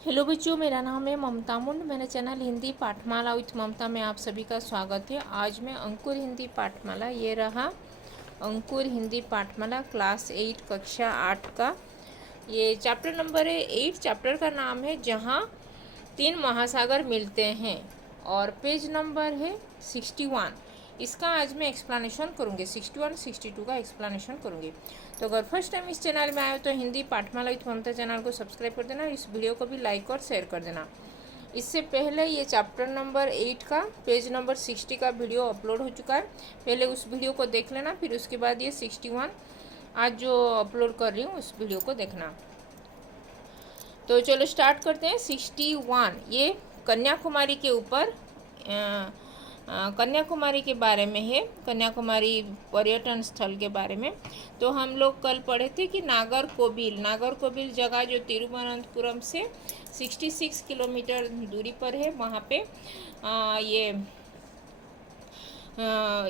Hello बच्चों, मेरा नाम है ममता मुंड। मेरा चैनल हिंदी पाठमाला विथ ममता में आप सभी का स्वागत है। आज मैं अंकुर हिंदी पाठमाला, ये रहा अंकुर हिंदी पाठमाला क्लास 8 कक्षा 8 का ये चैप्टर नंबर है 8। चैप्टर का नाम है जहाँ तीन महासागर मिलते हैं और पेज नंबर है 61। इसका आज मैं एक्सप्लेनेशन करूँगी, 61 62 का एक्सप्लेनेशन करूँगी। तो अगर फर्स्ट टाइम इस चैनल में आए तो हिंदी पाठमाला विथ ममता चैनल को सब्सक्राइब कर देना, इस वीडियो को भी लाइक और शेयर कर देना। इससे पहले ये चैप्टर नंबर 8 का पेज नंबर 60 का वीडियो अपलोड हो चुका है, पहले उस वीडियो को देख लेना। फिर उसके बाद ये 61 आज जो अपलोड कर रही हूँ उस वीडियो को देखना। तो चलो स्टार्ट करते हैं। 61 ये कन्याकुमारी के ऊपर कन्याकुमारी के बारे में है, कन्याकुमारी पर्यटन स्थल के बारे में। तो हम लोग कल पढ़े थे कि नागरकोविल जगह जो तिरुवनंतपुरम से 66 किलोमीटर दूरी पर है। वहाँ पे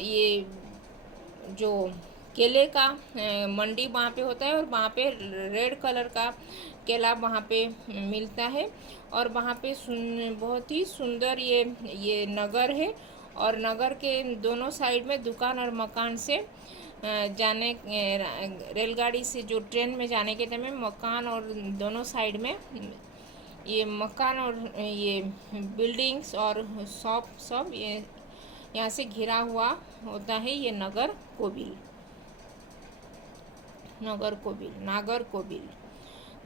ये जो केले का मंडी वहाँ पे होता है और वहाँ पे रेड कलर का केला वहाँ पे मिलता है। और वहाँ पे बहुत ही सुंदर ये नगर है। और नगर के दोनों साइड में दुकान और मकान से जाने रेलगाड़ी से जो ट्रेन में जाने के टाइम में मकान और दोनों साइड में ये मकान और ये बिल्डिंग्स और शॉप सब ये यहाँ से घिरा हुआ होता है। ये नागरकोविल।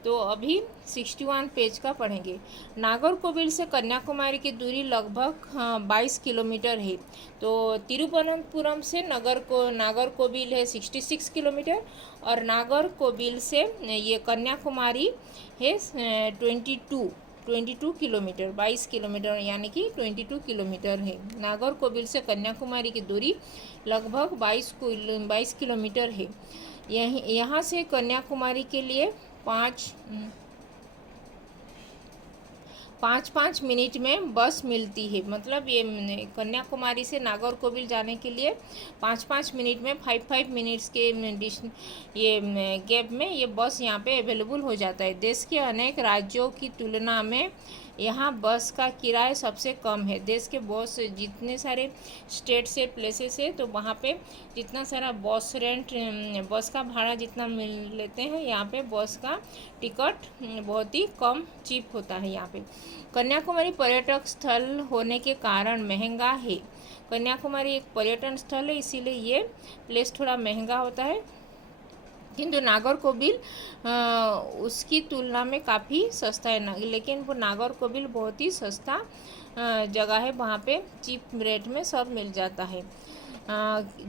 तो अभी 61 पेज का पढ़ेंगे। नागरकोविल से कन्याकुमारी की दूरी लगभग 22 किलोमीटर है। तो तिरुवनंतपुरम से नागरकोविल है 66 किलोमीटर और नागरकोविल से ये कन्याकुमारी है 22 किलोमीटर, 22 किलोमीटर यानी कि 22 किलोमीटर है। नागरकोविल से कन्याकुमारी की दूरी लगभग 22 किलोमीटर है। यहाँ से कन्याकुमारी के लिए पाँच मिनट में बस मिलती है। मतलब ये कन्याकुमारी से नागरकोविल जाने के लिए 5 मिनट में 5 मिनट्स के ये गैप में ये बस यहाँ पे अवेलेबल हो जाता है। देश के अनेक राज्यों की तुलना में यहाँ बस का किराया सबसे कम है। देश के बस जितने सारे स्टेट से प्लेसेस है तो वहाँ पे जितना सारा बस का भाड़ा जितना मिल लेते हैं, यहाँ पे बस का टिकट बहुत ही कम चीप होता है। यहाँ पे कन्याकुमारी पर्यटक स्थल होने के कारण महंगा है। कन्याकुमारी एक पर्यटन स्थल है, इसीलिए ये प्लेस थोड़ा महंगा होता है। किंतु नागरकोविल उसकी तुलना में काफ़ी सस्ता है। लेकिन वो नागरकोविल बहुत ही सस्ता जगह है, वहाँ पे चीप रेट में सब मिल जाता है।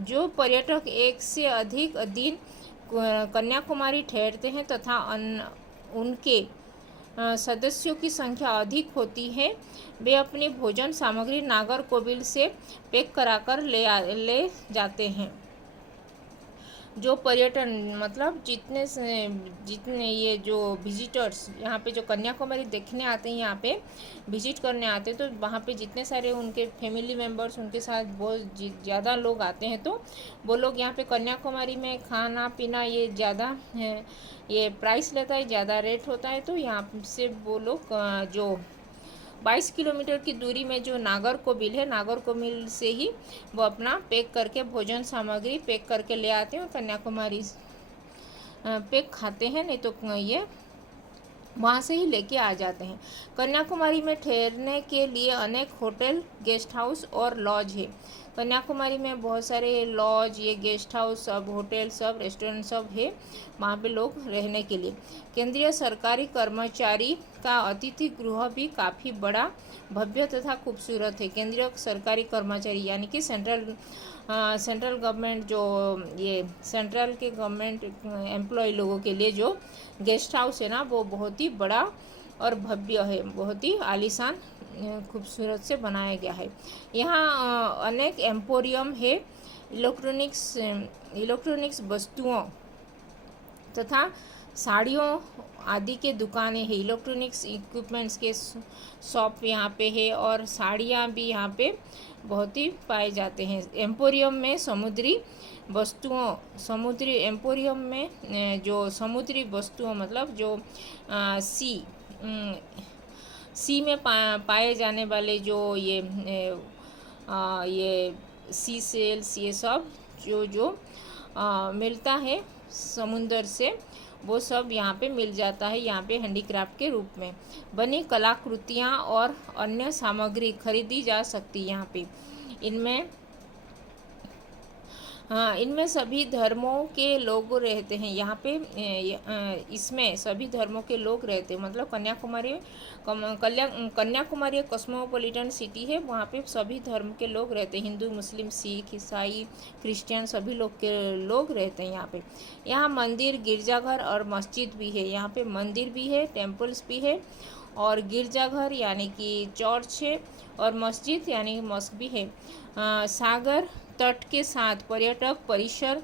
जो पर्यटक एक से अधिक दिन कन्याकुमारी ठहरते हैं तथा उनके सदस्यों की संख्या अधिक होती है, वे अपनी भोजन सामग्री नागरकोविल से पैक कराकर ले जाते हैं। जो पर्यटन मतलब जितने ये जो विजिटर्स यहाँ पे जो कन्याकुमारी देखने आते हैं, यहाँ पे विजिट करने आते हैं, तो वहाँ पे जितने सारे उनके फैमिली मेम्बर्स उनके साथ बहुत ज़्यादा लोग आते हैं, तो वो लोग यहाँ पे कन्याकुमारी में खाना पीना ये ज़्यादा ये प्राइस लेता है, ज़्यादा रेट होता है। तो यहाँ से वो लोग जो 22 किलोमीटर की दूरी में जो नागरकोविल है, नागरकोविल से ही वो अपना पैक करके भोजन सामग्री पैक करके ले आते हैं और कन्याकुमारी पैक खाते हैं, नहीं तो ये वहाँ से ही लेके आ जाते हैं। कन्याकुमारी में ठहरने के लिए अनेक होटल, गेस्ट हाउस और लॉज है। कन्याकुमारी में बहुत सारे लॉज, ये गेस्ट हाउस सब, होटल सब, रेस्टोरेंट सब है वहाँ पे लोग रहने के लिए। केंद्रीय सरकारी कर्मचारी का अतिथि गृह भी काफ़ी बड़ा, भव्य तथा खूबसूरत है। केंद्रीय सरकारी कर्मचारी यानी कि सेंट्रल गवर्नमेंट जो ये सेंट्रल के गवर्नमेंट एम्प्लॉय लोगों के लिए जो गेस्ट हाउस है ना, वो बहुत ही बड़ा और भव्य है, बहुत ही आलीशान खूबसूरत से बनाया गया है। यहाँ अनेक एम्पोरियम है, इलेक्ट्रॉनिक्स वस्तुओं तथा साड़ियों आदि के दुकानें हैं। इलेक्ट्रॉनिक्स इक्विपमेंट्स के शॉप यहाँ पे है और साड़ियाँ भी यहाँ पे बहुत ही पाए जाते हैं। एम्पोरियम में एम्पोरियम में जो समुद्री वस्तुओं मतलब जो सी सी में पाए जाने वाले जो ये सी सेल्स, ये सब जो मिलता है समुंदर से, वो सब यहाँ पे मिल जाता है। यहाँ पे हैंडीक्राफ्ट के रूप में बनी कलाकृतियाँ और अन्य सामग्री खरीदी जा सकती है यहाँ पे। इनमें इनमें सभी धर्मों के लोग रहते हैं यहाँ पे। इसमें सभी धर्मों के लोग रहते हैं, मतलब कन्याकुमारी एक कॉस्मोपॉलिटन सिटी है, वहाँ पे सभी धर्म के लोग रहते हैं, हिंदू, मुस्लिम, सिख, ईसाई, क्रिश्चियन, सभी लोग रहते हैं यहाँ पे। यहाँ मंदिर, गिरजाघर और मस्जिद भी है। यहाँ पे मंदिर भी है, टेम्पल्स भी है, और गिरजाघर यानी कि चर्च है, और मस्जिद यानी मस्क भी है। सागर तट के साथ पर्यटक परिसर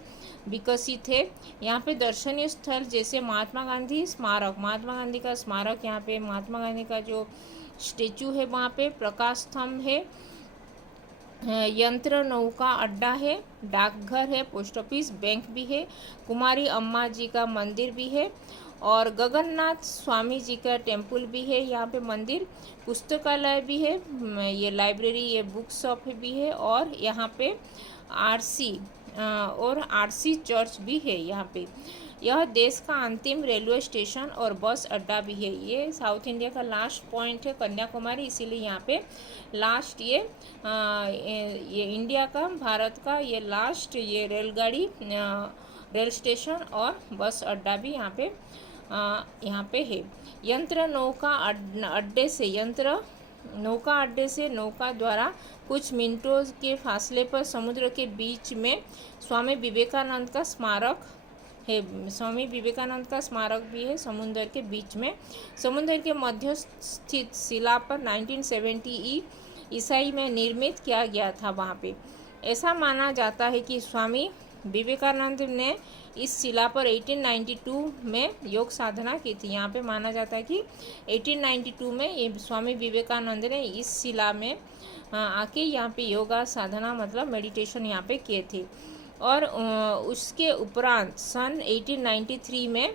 विकसित है। यहाँ पे दर्शनीय स्थल जैसे महात्मा गांधी स्मारक, महात्मा गांधी का स्मारक, यहाँ पे महात्मा गांधी का जो स्टेचू है, वहाँ पे प्रकाश स्तंभ है, यंत्र नौका अड्डा है, डाकघर है, पोस्ट ऑफिस, बैंक भी है, कुमारी अम्मा जी का मंदिर भी है, और गगन्नाथ स्वामी जी का टेम्पल भी है यहाँ पे मंदिर, पुस्तकालय भी है, ये लाइब्रेरी, ये बुक शॉप भी है, और यहाँ पे आरसी चर्च भी है यहाँ पे। यह देश का अंतिम रेलवे स्टेशन और बस अड्डा भी है। ये साउथ इंडिया का लास्ट पॉइंट है कन्याकुमारी, इसीलिए यहाँ पे लास्ट ये इंडिया का, भारत का ये लास्ट ये रेलगाड़ी, रेल स्टेशन और बस अड्डा भी यहाँ पे है। यंत्र नौका अड्डे से नौका द्वारा कुछ मिनटों के फासले पर समुद्र के बीच में स्वामी विवेकानंद का स्मारक है। स्वामी विवेकानंद का स्मारक भी है समुद्र के बीच में। समुद्र के मध्य स्थित शिला पर 1970 ईसाई में निर्मित किया गया था। वहाँ पे ऐसा माना जाता है कि स्वामी विवेकानंद ने इस शिला पर 1892 में योग साधना की थी। यहाँ पे माना जाता है कि 1892 में ये स्वामी विवेकानंद ने इस शिला में आके यहाँ पे योगा साधना मतलब मेडिटेशन यहाँ पे किए थे। और उसके उपरांत सन 1893 में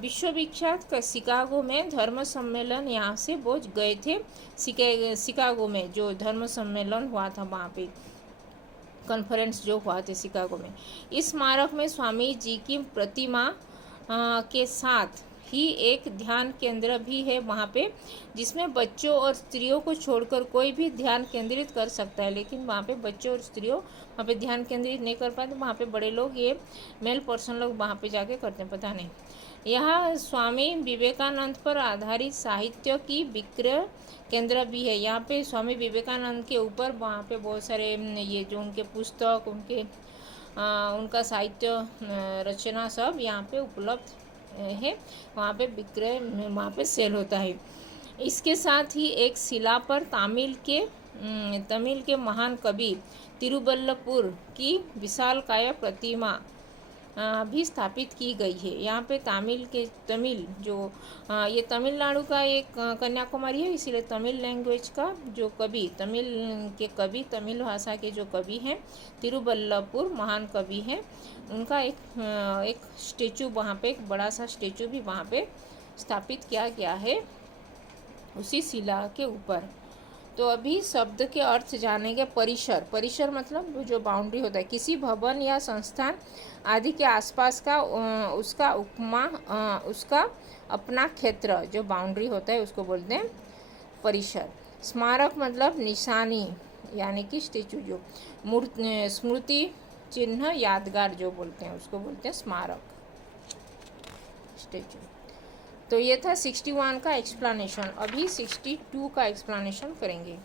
विश्वविख्यात शिकागो में धर्म सम्मेलन यहाँ से वो गए थे। शिकागो में जो धर्म सम्मेलन हुआ था, वहाँ पे कॉन्फ्रेंस जो हुआ था शिकागो में। इस स्मारक में स्वामी जी की प्रतिमा के साथ ही एक ध्यान केंद्र भी है वहाँ पे, जिसमें बच्चों और स्त्रियों को छोड़कर कोई भी ध्यान केंद्रित कर सकता है। लेकिन वहाँ पे बच्चों और स्त्रियों वहाँ पे ध्यान केंद्रित नहीं कर पाते, वहाँ पे बड़े लोग, ये मेल पर्सन लोग वहाँ पे जाके करते हैं, पता नहीं। यहाँ स्वामी विवेकानंद पर आधारित साहित्य की विक्रय केंद्र भी है। यहाँ पे स्वामी विवेकानंद के ऊपर वहाँ पे बहुत सारे ये जो उनके पुस्तक, उनका साहित्य रचना सब यहाँ पे उपलब्ध है। वहाँ पे विक्रय, वहाँ पे सेल होता है। इसके साथ ही एक शिला पर तमिल के महान कवि तिरुवल्लपुर की विशालकाय प्रतिमा भी स्थापित की गई है। यहाँ पे तमिल जो ये तमिलनाडु का एक कन्याकुमारी है, इसीलिए तमिल लैंग्वेज का जो कवि, तमिल भाषा के जो कवि हैं, तिरुवल्लपुर महान कवि हैं, उनका एक स्टेचू वहाँ पे, एक बड़ा सा स्टेचू भी वहाँ पे स्थापित किया गया है उसी शिला के ऊपर। तो अभी शब्द के अर्थ जानेंगे। परिसर मतलब जो बाउंड्री होता है, किसी भवन या संस्थान आदि के आसपास का उसका अपना क्षेत्र जो बाउंड्री होता है उसको बोलते हैं परिसर। स्मारक मतलब निशानी यानी कि स्टेचू, जो स्मृति चिन्ह, यादगार जो बोलते हैं उसको बोलते हैं स्मारक, स्टेचू। तो ये था 61 का एक्सप्लेनेशन। अभी 62 का एक्सप्लेनेशन करेंगे।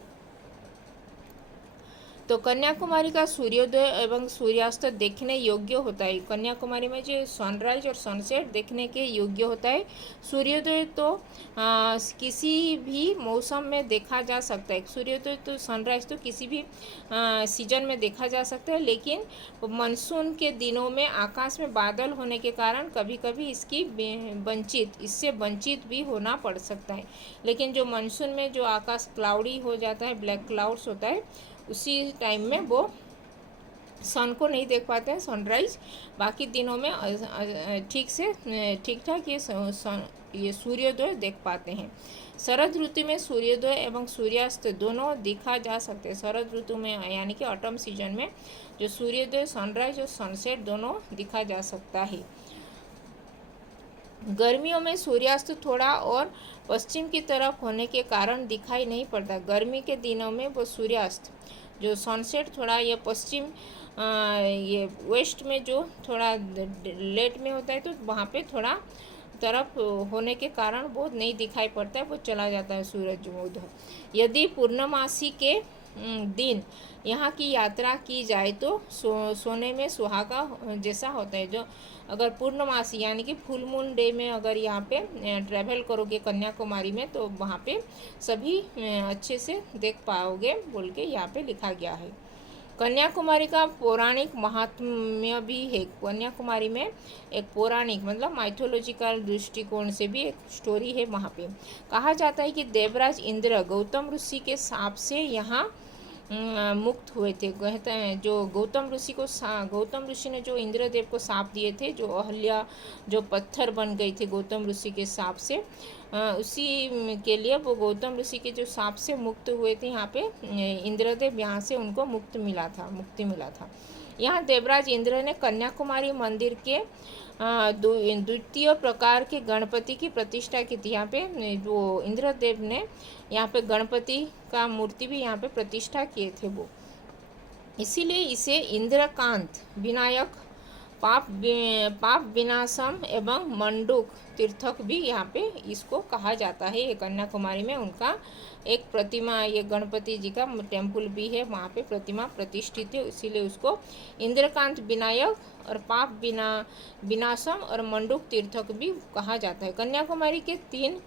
तो कन्याकुमारी का सूर्योदय एवं सूर्यास्त देखने योग्य होता है। कन्याकुमारी में जो सनराइज और सनसेट देखने के योग्य होता है। सूर्योदय तो किसी भी मौसम में देखा जा सकता है। सूर्योदय तो सनराइज तो किसी भी सीजन में देखा जा सकता है, लेकिन मानसून के दिनों में आकाश में बादल होने के कारण कभी कभी इससे वंचित भी होना पड़ सकता है। लेकिन जो मानसून में जो आकाश क्लाउडी हो जाता है, ब्लैक क्लाउड्स होता है, उसी टाइम में वो सन को नहीं देख पाते हैं सनराइज। बाकी दिनों में ठीक से ठीक ठाक ये सूर्योदय देख पाते हैं। शरद ऋतु में सूर्योदय एवं सूर्यास्त दोनों दिखा जा सकते हैं। शरद ऋतु में यानी कि ऑटम सीजन में जो सूर्योदय, सनराइज और सनसेट दोनों दिखा जा सकता है। गर्मियों में सूर्यास्त थोड़ा और पश्चिम की तरफ होने के कारण दिखाई नहीं पड़ता। गर्मी के दिनों में वो सूर्यास्त जो सनसेट थोड़ा ये पश्चिम ये वेस्ट में जो थोड़ा लेट में होता है, तो वहाँ पे थोड़ा तरफ होने के कारण वो नहीं दिखाई पड़ता है, वो चला जाता है सूरज उधर। यदि पूर्णमासी के दिन यहाँ की यात्रा की जाए तो सोने में सुहागा जैसा होता है। जो अगर पूर्णमासी यानी कि फुल मून डे में अगर यहाँ पे ट्रैवल करोगे कन्याकुमारी में, तो वहाँ पे सभी अच्छे से देख पाओगे बोल के यहाँ पे लिखा गया है। कन्याकुमारी का पौराणिक महात्म्य भी है। कन्याकुमारी में एक पौराणिक मतलब माइथोलॉजिकल दृष्टिकोण से भी एक स्टोरी है। वहाँ पे कहा जाता है कि देवराज इंद्र गौतम ऋषि के शाप से यहाँ मुक्त हुए थे। कहते हैं जो गौतम ऋषि ने जो इंद्रदेव को शाप दिए थे, जो अहल्या जो पत्थर बन गई थी गौतम ऋषि के शाप से, उसी के लिए वो गौतम ऋषि के जो शाप से मुक्त हुए थे यहाँ पे इंद्रदेव, यहाँ से उनको मुक्ति मिला था। यहाँ देवराज इंद्र ने कन्याकुमारी मंदिर के द्वितीय प्रकार के गणपति की प्रतिष्ठा की थी। यहाँ पे जो इंद्रदेव ने यहाँ पे गणपति का मूर्ति भी यहाँ पे प्रतिष्ठा किए थे वो, इसीलिए इसे इंद्रकांत विनायक, पाप विनाशम एवं मंडूक तीर्थक भी यहाँ पे इसको कहा जाता है। ये कन्याकुमारी में उनका एक प्रतिमा, ये गणपति जी का टेम्पल भी है, वहाँ पे प्रतिमा प्रतिष्ठित है, इसीलिए उसको इंद्रकांत विनायक और पाप विनाशम और मंडूक तीर्थक भी कहा जाता है। कन्याकुमारी के 3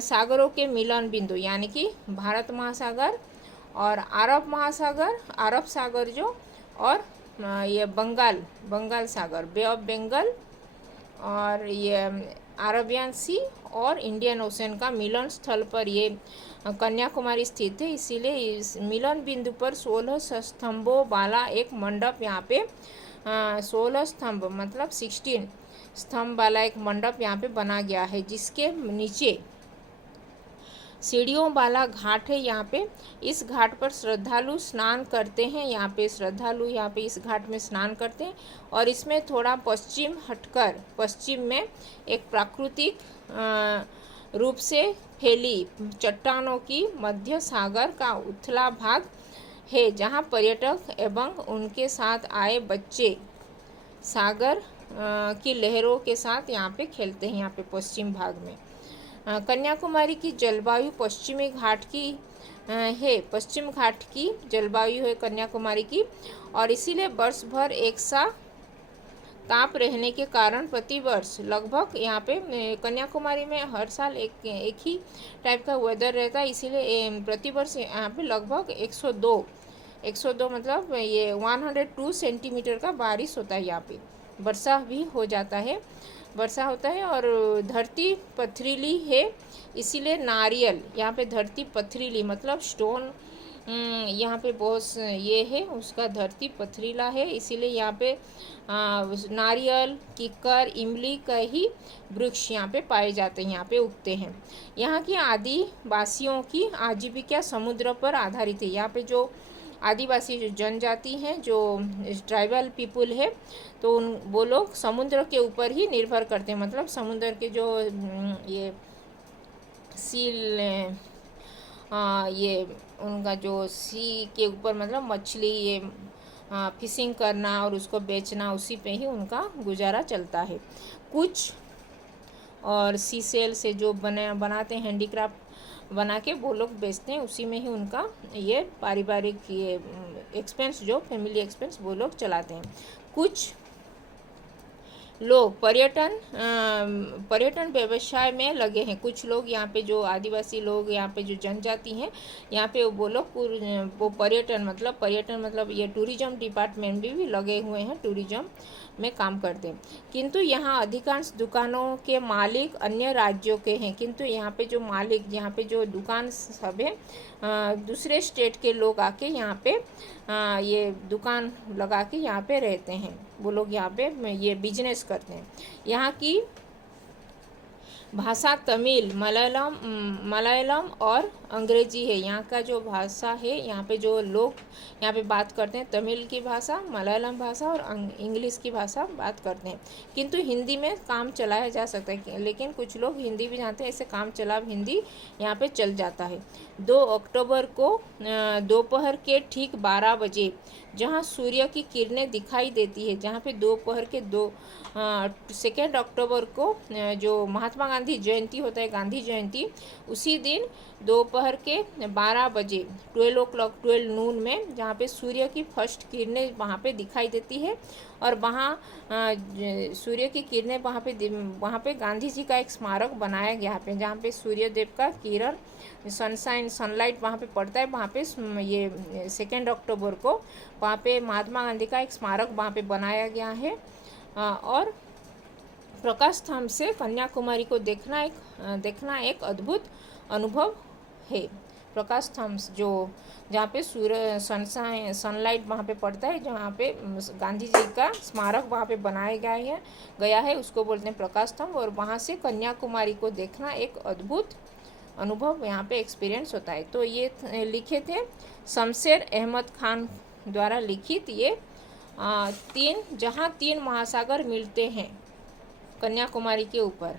सागरों के मिलन बिंदु यानी कि भारत महासागर और अरब सागर जो, और ये बंगाल सागर, बे ऑफ बंगाल, और ये अरबियन सी और इंडियन ओशन का मिलन स्थल पर ये कन्याकुमारी स्थित है। इसीलिए इस मिलन बिंदु पर 16 स्तंभों वाला एक मंडप यहाँ पे 16 स्तंभ मतलब 16 स्तंभ वाला एक मंडप यहाँ पे बना गया है, जिसके नीचे सीढ़ियों वाला घाट है। यहाँ पे इस घाट पर श्रद्धालु स्नान करते हैं। यहाँ पे इस घाट में स्नान करते हैं, और इसमें थोड़ा पश्चिम हटकर पश्चिम में एक प्राकृतिक रूप से फैली चट्टानों की मध्य सागर का उथला भाग है, जहाँ पर्यटक एवं उनके साथ आए बच्चे सागर की लहरों के साथ यहाँ पे खेलते हैं। यहाँ पे पश्चिम भाग में कन्याकुमारी की जलवायु पश्चिम घाट की जलवायु है कन्याकुमारी की, और इसीलिए वर्ष भर एक सा ताप रहने के कारण प्रतिवर्ष लगभग यहाँ पे कन्याकुमारी में हर साल एक ही टाइप का वेदर रहता है। इसीलिए प्रतिवर्ष यहाँ पे लगभग 102 मतलब ये 102 सेंटीमीटर का बारिश होता है। यहाँ पे वर्षा होता है, और धरती पथरीली है, इसीलिए नारियल यहाँ पे धरती पथरीली मतलब स्टोन यहाँ पे बहुत ये है, उसका धरती पथरीला है, इसीलिए यहाँ पे नारियल, किक्कर, इमली का ही वृक्ष यहाँ पे पाए जाते हैं, यहाँ पे उगते हैं। यहाँ की आदिवासियों की आजीविका समुद्र पर आधारित है। यहाँ पे जो आदिवासी जो जनजाति हैं, जो ट्राइबल पीपुल है, तो वो लोग समुद्र के ऊपर ही निर्भर करते हैं। मतलब समुद्र के जो ये सील ये उनका जो सी के ऊपर मतलब मछली ये फिशिंग करना और उसको बेचना, उसी पे ही उनका गुजारा चलता है। कुछ और सी सेल से जो बनाते हैं हैंडीक्राफ्ट बना के वो लोग बेचते हैं, उसी में ही उनका ये पारिवारिक ये एक्सपेंस जो फैमिली एक्सपेंस वो लोग चलाते हैं। कुछ लोग पर्यटन व्यवसाय में लगे हैं। कुछ लोग यहाँ पे जो आदिवासी लोग, यहाँ पे जो जनजाति हैं, यहाँ पे वो लोग वो पर्यटन मतलब ये टूरिज्म डिपार्टमेंट भी लगे हुए हैं, टूरिज्म में काम करते हैं। किंतु यहाँ अधिकांश दुकानों के मालिक अन्य राज्यों के हैं। किंतु यहाँ पे जो मालिक, यहाँ पे जो दुकान सब है, दूसरे स्टेट के लोग आके यहाँ पे ये दुकान लगा के यहाँ पे रहते हैं। वो लोग यहाँ पे ये बिजनेस करते हैं। यहाँ की भाषा तमिल, मलयालम और अंग्रेजी है। यहाँ का जो भाषा है, यहाँ पे जो लोग यहाँ पे बात करते हैं, तमिल की भाषा, मलयालम भाषा और इंग्लिश की भाषा बात करते हैं। किंतु हिंदी में काम चलाया जा सकता है, लेकिन कुछ लोग हिंदी भी जानते हैं, ऐसे काम चला हिंदी यहाँ पे चल जाता है। 2 अक्टूबर को दोपहर के ठीक 12 बजे जहाँ सूर्य की किरणें दिखाई देती है, जहाँ पे दोपहर के 2 अक्टूबर को जो महात्मा गांधी जयंती होता है, गांधी जयंती, उसी दिन दोपहर के 12 बजे 12 नून में जहाँ पे सूर्य की फर्स्ट किरणें वहाँ पे दिखाई देती है। और वहाँ सूर्य की किरणें वहाँ पे गांधी जी का एक स्मारक बनाया गया है, जहाँ पे सूर्य देव का किरण, सनलाइट वहाँ पे पड़ता है। वहाँ पे ये 2 अक्टूबर को वहाँ पे महात्मा गांधी का एक स्मारक वहाँ पे बनाया गया है। और प्रकाश स्तंभ से कन्याकुमारी को देखना एक अद्भुत अनुभव है। प्रकाश स्तंभ जहाँ पे सूर्य सनलाइट वहाँ पे पड़ता है, जहाँ पे गांधी जी का स्मारक वहाँ पे बनाया गया है, उसको बोलते हैं प्रकाश स्तंभ। और वहाँ से कन्याकुमारी को देखना एक अद्भुत अनुभव यहाँ पे एक्सपीरियंस होता है। तो ये लिखे थे शमशेर अहमद खान द्वारा लिखित ये जहाँ 3 महासागर मिलते हैं कन्याकुमारी के ऊपर।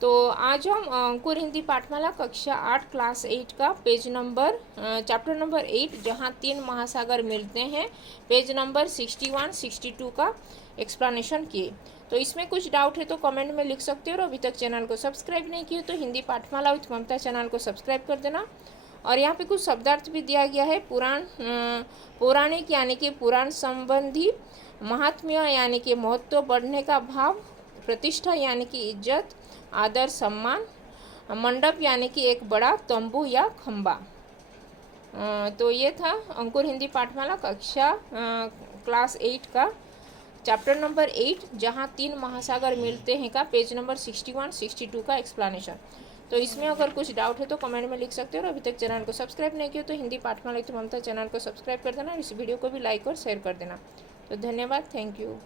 तो आज हम अंकुर हिंदी पाठमाला कक्षा 8 क्लास 8 का चैप्टर नंबर 8 जहाँ 3 महासागर मिलते हैं, पेज नंबर 61, 62 का एक्सप्लेनेशन किए। तो इसमें कुछ डाउट है तो कमेंट में लिख सकते हो। और अभी तक चैनल को सब्सक्राइब नहीं किए तो हिंदी पाठमाला विथ ममता चैनल को सब्सक्राइब कर देना। और यहाँ पे कुछ शब्दार्थ भी दिया गया है। पौराणिक यानी कि पुराण संबंधी, महात्म्य यानी कि महत्व बढ़ने का भाव, प्रतिष्ठा यानी कि इज्जत, आदर सम्मान, मंडप यानी कि एक बड़ा तंबू या खंबा। तो ये था अंकुर हिंदी पाठमाला कक्षा क्लास 8 का चैप्टर नंबर 8 जहाँ 3 महासागर मिलते हैं का पेज नंबर 61, 62 का एक्सप्लेनेशन। तो इसमें अगर कुछ डाउट है तो कमेंट में लिख सकते हो। और अभी तक चैनल को सब्सक्राइब नहीं किया तो हिंदी पाठमाला विथ ममता चैनल को सब्सक्राइब कर देना। इस वीडियो को भी लाइक और शेयर कर देना। तो धन्यवाद, थैंक यू।